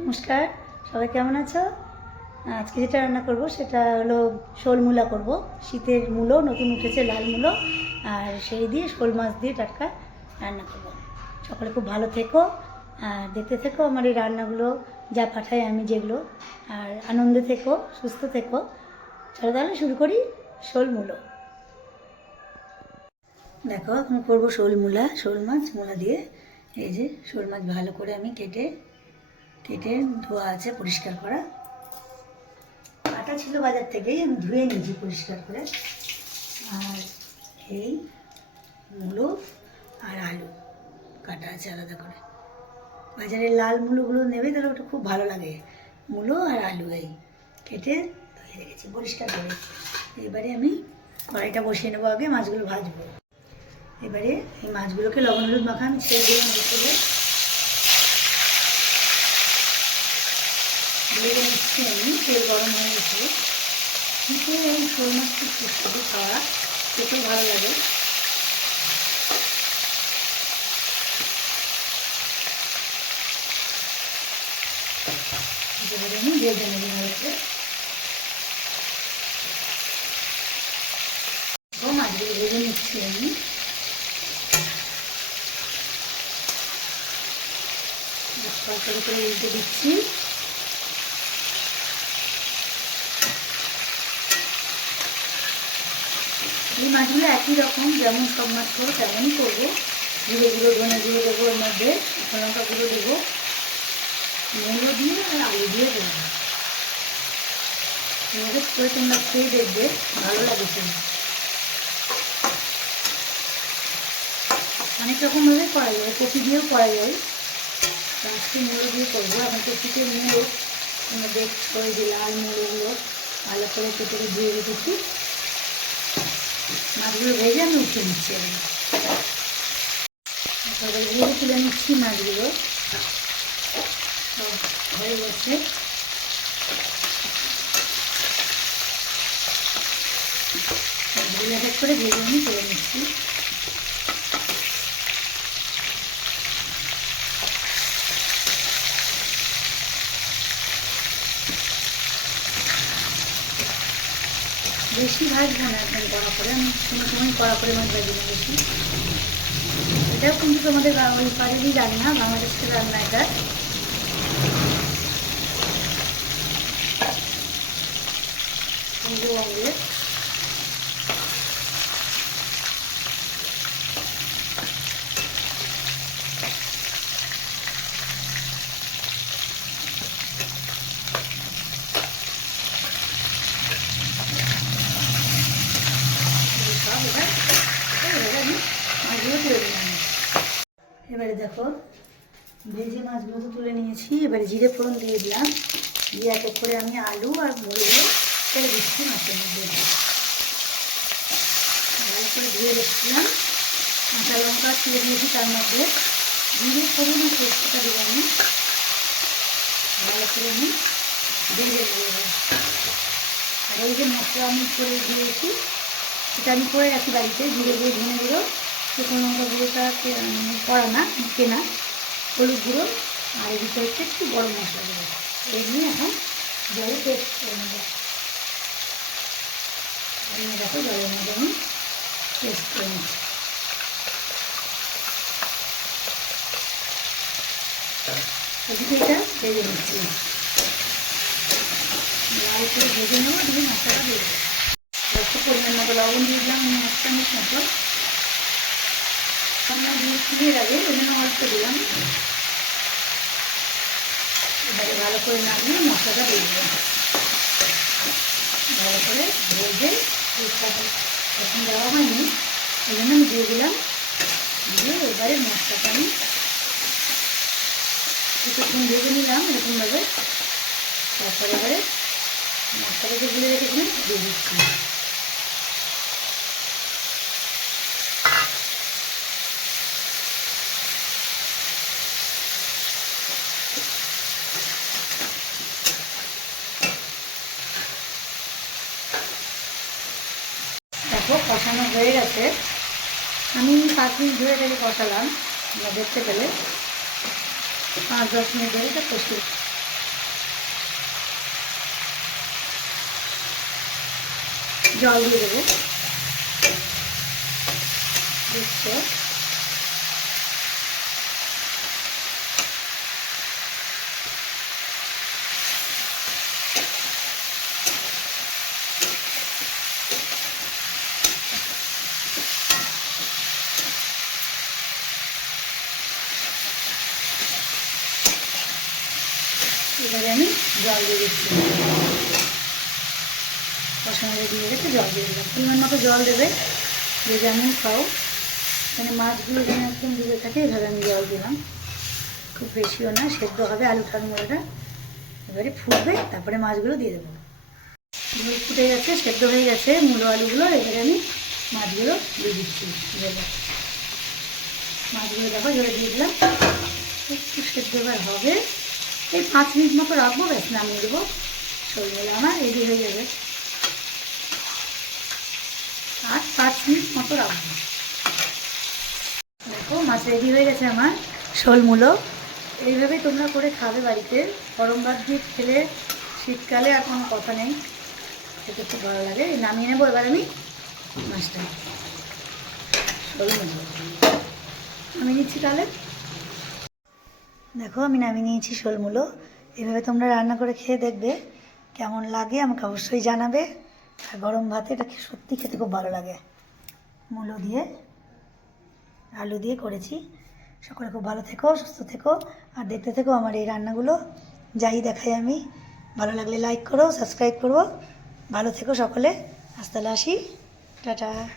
নমস্কার, সবাই কেমন আছো? আজকে যেটা রান্না করব সেটা হলো শোল মূলা করব। শীতের মূলো, নতুন উঠেছে লাল মূলো, আর সেই দিয়ে শোল মাছ দিয়ে টাটকা রান্না করব। সকলে খুব ভালো থেকো, আর দেখতে থেকো আমার এই রান্নাগুলো যা পাঠাই আমি যেগুলো, আর আনন্দে থেকো, সুস্থ থেকো। চলো তাহলে শুরু করি শোল মূলো। দেখো, এখন করব শোল মূলা, শোল মাছ, মূলা দিয়ে এই যে শোল মাছ ভালো করে আমি কেটে কেটে ধোয়া আছে পরিষ্কার করা। কাটা ছিল বাজার থেকেই, আমি ধুয়ে নিয়েছি পরিষ্কার করে। আর এই মূলো আর আলু কাটা আছে আলাদা করে। বাজারে লাল মূলোগুলো নেবে, তাহলে ওটা খুব ভালো লাগে। মূলো আর আলু এই কেটে ধুয়ে রেখেছি, পরিষ্কার করে। এবারে আমি কড়াইটা বসিয়ে নেব আগে, মাছগুলো ভাজবো। এবারে এই মাছগুলোকে লবণ হলুদ মাখা আমি ছেড়ে দিলাম দিয়ে নিচ্ছি আমি তেল গরম হয়ে গেছে। কিন্তু এই শোল মাছ সুস্বাদু খাওয়া, খেতেও ভালো লাগে। এবারে আমি ভেজে নেব ভালো করে ও মাছগুলো ভেজে নিচ্ছি আমি। করে করে উল্টে দিচ্ছি। এই মাছগুলো একই রকম, যেমন সব মাছ করব তেমনই করব। জিরে গুঁড়ো, ধনে গুঁড়ো দেবো এর মধ্যে শুকনো লঙ্কা গুঁড়ো দেবো। মূলো দিয়ে আর আলু দিয়ে দেবো। এভাবে করে তোমরা খেয়ে দেখবে, ভালো লাগে অনেক রকমভাবে করা যায় কপি দিয়েও করা যায়। আজকে মুড়ো দিয়ে করব। এখন কপিতে মুড়ো তোমরা এই যে লাল মুড়োগুলো ভালো করে কেটে ধুয়ে রেখেছি। মাছগুলো ভেজে আমি উঠে নিচ্ছি ভেজে তুলে নিচ্ছি মাছগুলো। হয়ে গেছে। মাছগুলো এক করে ভেজে আমি তুলে নিচ্ছি। বেশি ভাজবো না একদম কড়া করে। আমি কোনো সময় কড়া করে মাছ ভাজি না বেশি এটাও কিন্তু তোমাদের ওই পাড়েরই রান্না বাংলাদেশের রান্না এটা পূর্ববঙ্গের সব এবার এবারে আমি মাছগুলো তুলে দিলাম এবারে দেখো, ভেজে মাছগুলো তো তুলে নিয়েছি। এবারে জিরে ফোড়ন দিয়ে দিলাম। দিয়ে এক করে আমি আলু আর মুড়িগুলো ছেড়ে দিচ্ছি মাছের মধ্যে। ভালো করে ধুয়ে রেখেছিলাম। কাঁচা লঙ্কা ছিঁড়ে দিয়েছি তার মধ্যে। জিরে, ফোড়ন আর পোস্তটা দেবো আমি ভালো করে আমি ভেজে দেবো আর এই যে মশলা আমি করে দিয়েছি সেটা আমি করে রাখি বাড়িতে। জিরে গুঁড়ো ধনে গুঁড়ো শুকনো লঙ্কা গুঁড়োটা করা না কেনা হলুদ গুঁড়ো, আর ভিতরে হচ্ছে একটু গরম মশলা দেবো। এই নিয়ে এখন জলে পেস্ট করে নেব। দেখো জলের মধ্যে আমি পেস্ট করে নিচ্ছি এদিকে ভেজে নিচ্ছি। লাল করে ভেজে নেব, দিয়ে মশলাটা দিয়ে দেবো। একটু পরিমাণ মতো লবণ দিয়ে দিলাম চামচ মতো আমরা দিয়ে লাগে জন্য অল্প দিলাম। এবারে ভালো করে নামিয়ে মশলাটা দিলাম। ভালো করে ভেজে দুধটাকে এখন দেওয়া হয়নি ওই জন্য আমি দিয়ে দিলাম। দিয়ে এবারে মশলাটা আমি কিছুক্ষণ ভেজে নিলাম এরকমভাবে। তারপরে এবারে মশলাটাকে গুলে রেখেছিলাম দিয়ে দিচ্ছি। দেখো কষানো হয়ে গেছে। আমি পাঁচ মিনিট ধরে থেকে কষালাম আমরা দেখতে পেলে। পাঁচ, দশ মিনিট ধরে এটা কষি জল দিয়ে দেবো। দিচ্ছ এবারে আমি জল দিয়ে দিচ্ছি। রেডি হয়ে গেছে জল দিয়ে দিলাম। পরিমাণ মতো জল দেবে। যে যেমন খাও। মানে মাছগুলো যেন একদম ডুবে থাকে, এভাবে আমি জল দিলাম। খুব বেশিও না, সেদ্ধ হবে আলু ঠালু মোড়াটা এবারে ফুটবে, তারপরে মাছগুলো দিয়ে দেবো। ফুটে গেছে, সেদ্ধ হয়ে গেছে মূলো আলুগুলো। এবারে আমি মাছগুলো দিয়ে দিচ্ছি। জলে মাছগুলো দেখো, জলে দিয়ে দিলাম। একটু সেদ্ধ এবার হবে। এই পাঁচ মিনিট মতো রাখব ব্যাস নামিয়ে দেবো। সবগুলো আমার রেডি হয়ে যাবে। আর পাঁচ মিনিট মতো রাখব। দেখো মাছ রেডি হয়ে গেছে আমার। শোল মূলো এইভাবেই তোমরা করে খাবে বাড়িতে। গরম ভাত দিয়ে খেলে শীতকালে আর কোনো কথা নেই। খেতে খুব ভালো লাগে। নামিয়ে নেব এবার আমি মাছটা। নামিয়ে নিচ্ছি তাহলে। দেখো, আমি নামিয়ে নিয়েছি শোলমূলো। এভাবে তোমরা রান্না করে খেয়ে দেখবে কেমন লাগে, আমাকে অবশ্যই জানাবে। আর গরম ভাতে এটা সত্যি খেতে খুব ভালো লাগে। মূলো দিয়ে, আলু দিয়ে করেছি। সকলে খুব ভালো থেকো, সুস্থ থেকো, আর দেখতে থেকো আমার এই রান্নাগুলো। যাই দেখাই আমি। ভালো লাগলে লাইক করো সাবস্ক্রাইব করো। ভালো থেকো সকলে। তাহলে আসি। টাটা।